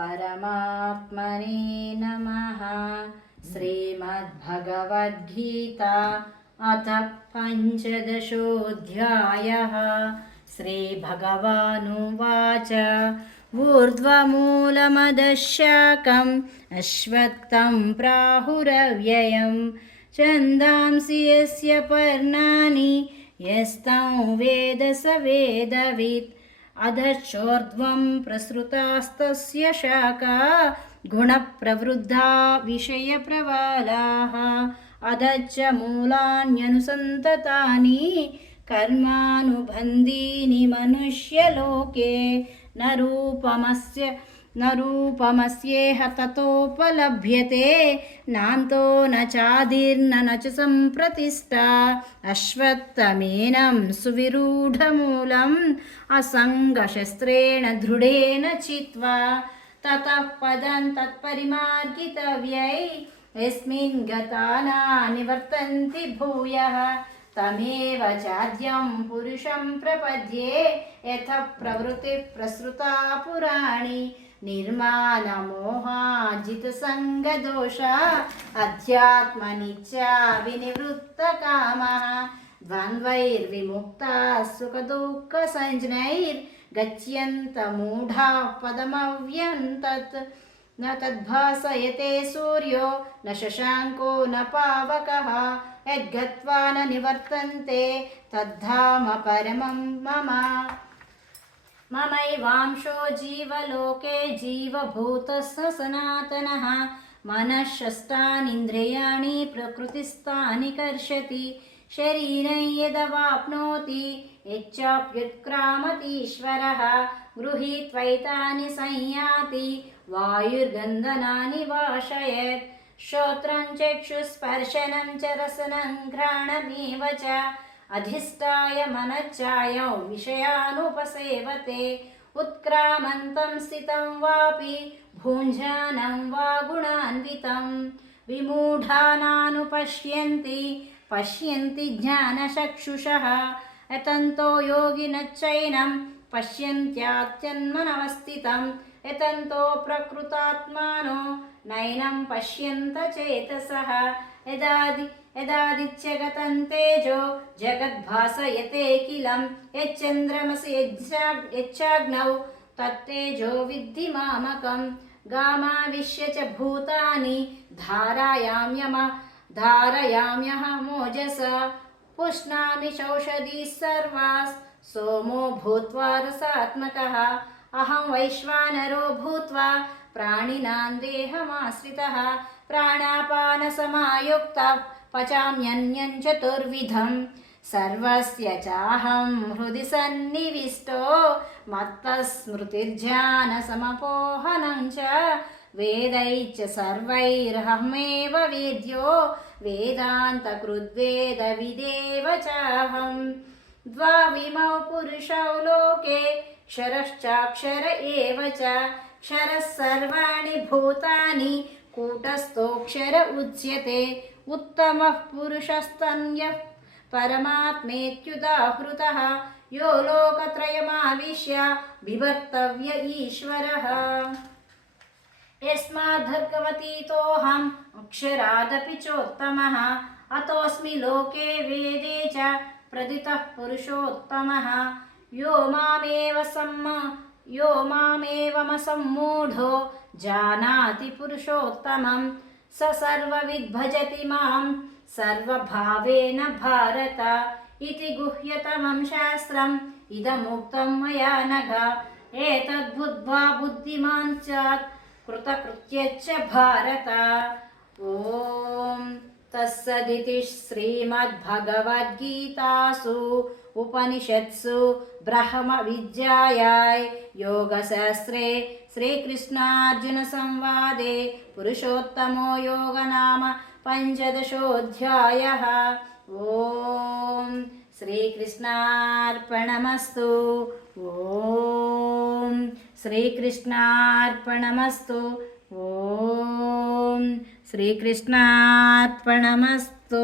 श्रीपरमात्मने नमः। श्रीमद्भगवद्गीता अथ पञ्चदशोऽध्यायः। श्रीभगवानुवाच। ऊर्ध्वमूलमदशाकम् अश्वत्थं प्राहुरव्ययं छन्दांसि यस्य पर्णानि यस्तं वेद स वेदवित् अधश्चोर्ध्वं प्रसृतास्तस्य शाखा गुणप्रवृद्धा विषयप्रबलाः अधश्च मूलान्यनुसन्ततानि कर्मानुबन्धीनि मनुष्यलोके न रूपमस्य न रूपमस्येह ततोपलभ्यते नान्तो न चादिर्न न च सम्प्रतिष्ठा अश्वत्थमेनं सुविरूढमूलम् असङ्गशस्त्रेण दृढेन चित्वा ततः पदं तत्परिमार्गितव्यै यस्मिन् गता न निवर्तन्ति भूयः तमेव चाद्यं पुरुषं प्रपद्ये यथ प्रवृत्तिः प्रसृता पुराणि निर्माणमोहाजितसङ्गदोषा अध्यात्मनित्या विनिवृत्तकामः द्वन्द्वैर्विमुक्ता सुखदुःखसञ्जनैर्गच्छन्तमूढाः पदमव्यं तत् न तद्भासयते सूर्यो न शशाङ्को न पावकः यद्गत्वा न निवर्तन्ते तद्धाम परमं मम ममैवांशो जीवलोके जीवभूतः स सनातनः मनःषष्ठानीन्द्रियाणि प्रकृतिस्थानि कर्षति शरीरं यदवाप्नोति यच्चाप्युत्क्रामतीश्वरः गृहीत्वैतानि संयाति वायुर्गन्धनानि वाशयत् श्रोत्रं चक्षुस्पर्शनं च रसनं घ्राणमेव च అధిష్టాయ మనచాయ విషయానుపసేవతే ఉత్క్రామంతం స్థితం వాపి భూంజానం వా గుణాన్వితం. విమూఢానానుపశ్యంతి పశ్యంతి జ్ఞానచక్షుషः. యతంతో యోగినచ్చైనం పశ్యంత్యాత్యన్మనవస్థితం. యతంతో ప్రకృతాత్మానో నైనం పశ్యంత చేతస. యదాది यदादित्यगतं तेजो जगद्भासयते किलं यच्चन्द्रमसि यच्चा- यच्चाग्नौ तत्तेजो विद्धि मामकं गामाविश्य च भूतानि धारायां यम धारयाम्यहमोजस पुष्णामि चौषधिः सर्वास् सोमो भूत्वा रसात्मकः अहं वैश्वानरो भूत्वा प्राणिनां देहमाश्रितः प्राणापानसमायुक्तः पचाम्यन्यं चतुर्विधं सर्वस्य चाहं हृदि सन्निविष्टो मत्तः स्मृतिर्ज्ञानसमपोहनं च वेदैश्च सर्वैरहमेव वेद्यो वेदान्तकृद्वेदविदेव चाहं द्वाविमौ पुरुषौ लोके क्षरश्चाक्षर एव च क्षरः सर्वाणि भूतानि कूटस्थोऽक्षर उच्यते उत्तमः पुरुषस्तन्यः परमात्मेत्युदाहृतः यो लोकत्रयमाविश्य विभर्तव्य ईश्वरः यस्माद्धर्गवतीतोऽहम् अक्षरादपि चोत्तमः अतोऽस्मि लोके वेदे च प्रदितः पुरुषोत्तमः यो मामेव सम्म यो मामेवमसम्मूढो जानाति पुरुषोत्तमं स सर्वविद्भजति मां सर्वभावेन भारत इति गुह्यतमं शास्त्रम् इदमुक्तं मया नघ एतद्बुद्ध्वा बुद्धिमान् स्यात् कृतकृत्यश्च भारत ॐ తస్సదితి శ్రీమద్భగవద్గీతాసు ఉపనిషత్సు బ్రహ్మ విద్యాయాయ్ యోగశాస్త్రే శ్రీకృష్ణార్జున సంవాదే పురుషోత్తమో యోగ నామ పంచదశోధ్యాయ ఓం శ్రీకృష్ణార్పణమస్తు ఓం శ్రీకృష్ణార్పణమస్తు ఓం శ్రీకృష్ణార్పణమస్తు.